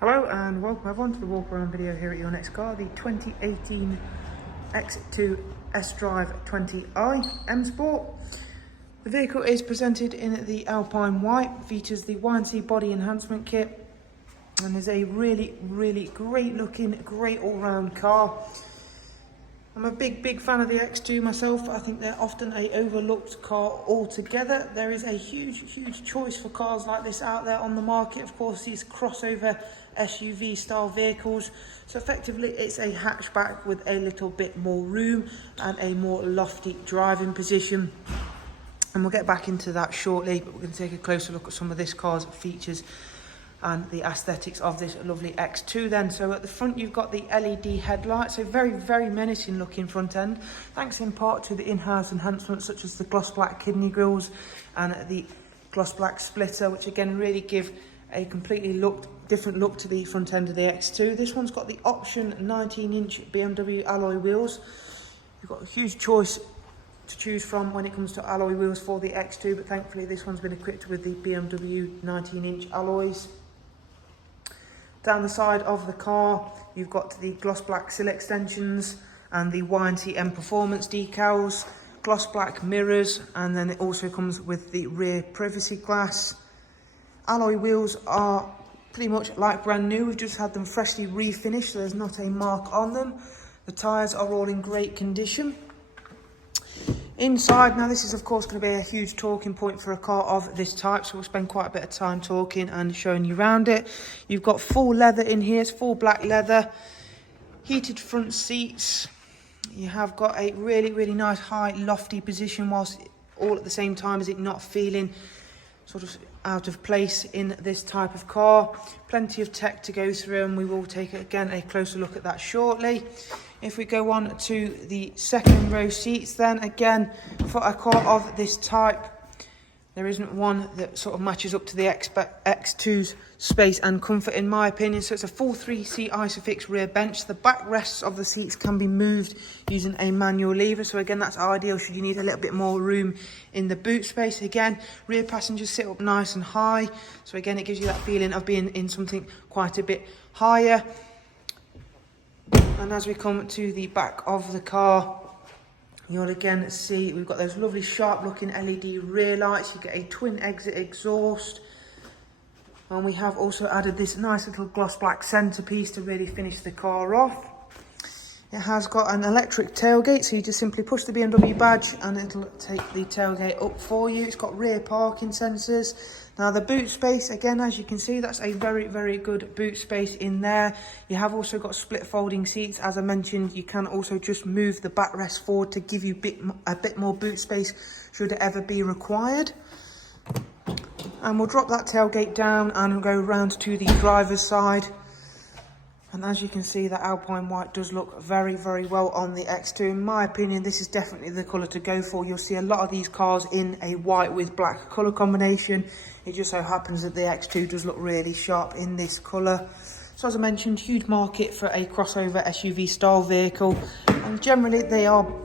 Hello and welcome everyone to the walk around video here at your next car, the 2018 X2 SDRIVE 20i M Sport. The vehicle is presented in the Alpine White, features the Y&C body enhancement kit, and is a really great looking, great all-round car. I'm a big fan of the X2 myself. I think they're often a overlooked car altogether. There is a huge choice for cars like this out there on the market. Of course, these crossover SUV style vehicles. So effectively it's a hatchback with a little bit more room and a more lofty driving position. And we'll get back into that shortly, but we're going to take a closer look at some of this car's features and the aesthetics of this lovely X2 then. So at the front you've got the LED headlights, so very menacing looking front end, thanks in part to the in-house enhancements such as the gloss black kidney grills and the gloss black splitter, which again really give a completely different look to the front end of the X2. This one's got the option 19-inch BMW alloy wheels. You've got a huge choice to choose from when it comes to alloy wheels for the X2, but thankfully this one's been equipped with the BMW 19-inch alloys. Down the side of the car, you've got the gloss black sill extensions and the Y&C M Performance decals, gloss black mirrors, and then it also comes with the rear privacy glass. Alloy wheels are pretty much like brand new. We've just had them freshly refinished, so there's not a mark on them. The tyres are all in great condition. Inside, now this is of course going to be a huge talking point for a car of this type, so we'll spend quite a bit of time talking and showing you around it. You've got full leather in here, it's full black leather, heated front seats. You have got a really nice high lofty position, whilst all at the same time as it not feeling sort of out of place in this type of car. Plenty of tech to go through, and we will take again a closer look at that shortly. If we go on to the second row seats, then again, for a car of this type, there isn't one that sort of matches up to the X2's space and comfort in my opinion. So it's a full 3-seat Isofix rear bench. The backrests of the seats can be moved using a manual lever, so again that's ideal should you need a little bit more room in the boot space. Again, rear passengers sit up nice and high, so again it gives you that feeling of being in something quite a bit higher. And as we come to the back of the car, you'll again see we've got those lovely sharp looking LED rear lights. You get a twin exit exhaust, and we have also added this nice little gloss black centerpiece to really finish the car off. It has got an electric tailgate, so you just simply push the BMW badge and it'll take the tailgate up for you. It's got rear parking sensors. Now the boot space, again, as you can see, that's a very good boot space in there. You have also got split folding seats. As I mentioned, you can also just move the backrest forward to give you a bit more boot space should it ever be required. And we'll drop that tailgate down and go round to the driver's side. And as you can see, that Alpine White does look very well on the X2. In my opinion, this is definitely the colour to go for. You'll see a lot of these cars in a white with black colour combination. It just so happens that the X2 does look really sharp in this colour. So as I mentioned, huge market for a crossover SUV style vehicle. And generally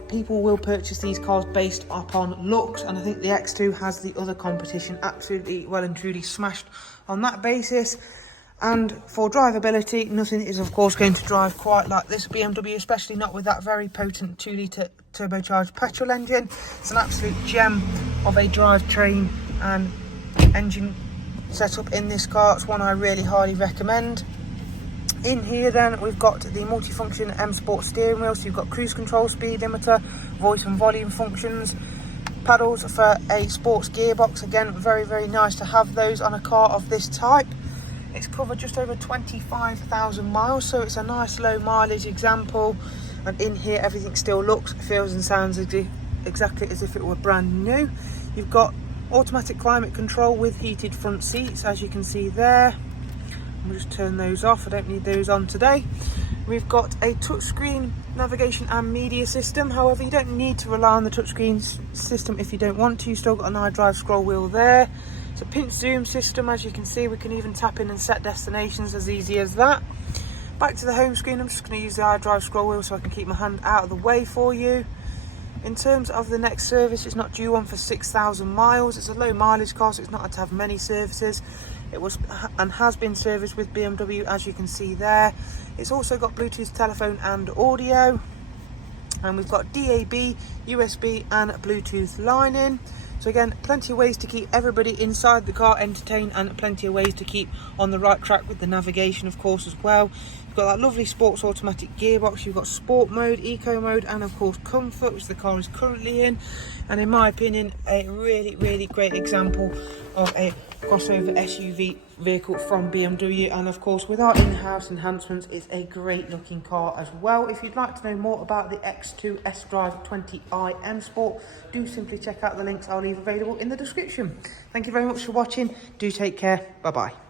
people will purchase these cars based upon looks. And I think the X2 has the other competition absolutely well and truly smashed on that basis. And for drivability, nothing is of course going to drive quite like this BMW, especially not with that very potent 2-litre turbocharged petrol engine. It's an absolute gem of a drivetrain and engine setup in this car. It's one I really highly recommend. In here then we've got the multifunction M Sport steering wheel, so you've got cruise control, speed limiter, voice and volume functions, paddles for a sports gearbox. Again, very nice to have those on a car of this type. It's covered just over 25,000 miles, so it's a nice low mileage example. And in here, everything still looks, feels and sounds exactly as if it were brand new. You've got automatic climate control with heated front seats, as you can see there. We'll just turn those off, I don't need those on today. We've got a touchscreen navigation and media system. However, you don't need to rely on the touchscreen system if you don't want to. You've still got an iDrive scroll wheel there. It's a pinch zoom system, as you can see. We can even tap in and set destinations as easy as that. Back to the home screen, I'm just going to use the iDrive scroll wheel so I can keep my hand out of the way for you. In terms of the next service, it's not due one for 6,000 miles. It's a low mileage car, so it's not had to have many services. It was and has been serviced with BMW, as you can see there. It's also got Bluetooth telephone and audio, and we've got DAB, USB and Bluetooth line in. So again, plenty of ways to keep everybody inside the car entertained, and plenty of ways to keep on the right track with the navigation, of course, as well. You've got that lovely sports automatic gearbox. You've got sport mode, eco mode, and of course comfort, which the car is currently in. And in my opinion, a really great example of a crossover SUV vehicle from BMW. And of course, with our in-house enhancements, it's a great looking car as well. If you'd like to know more about the X2 SDRIVE 20i M Sport, do simply check out the links I'll leave available in the description. Thank you very much for watching. Do take care. Bye bye.